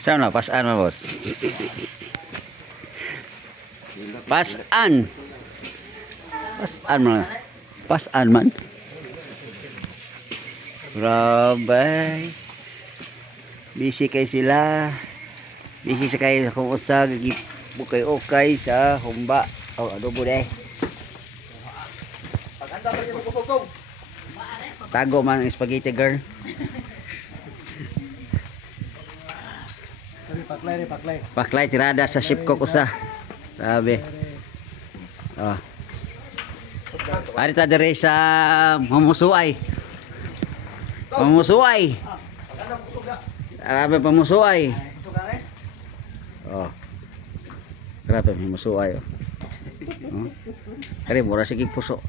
Saan na? Pasan mo, boss. Pasan. Pasan mo. Pasan man. Grabe. Busy kay sila. Busy sa kayo kung usa. Bukay-ukay sa humba. O, adobo deh. Tago man ang spaghetti girl. Paklay tirada sa ship cook usa. Sabi. Oh. Ari ta dire sa mamusuay. Mamusuay. Grabe pamusuay. Oh. Grabe mamusuay. Oh. Ari mura sige puso.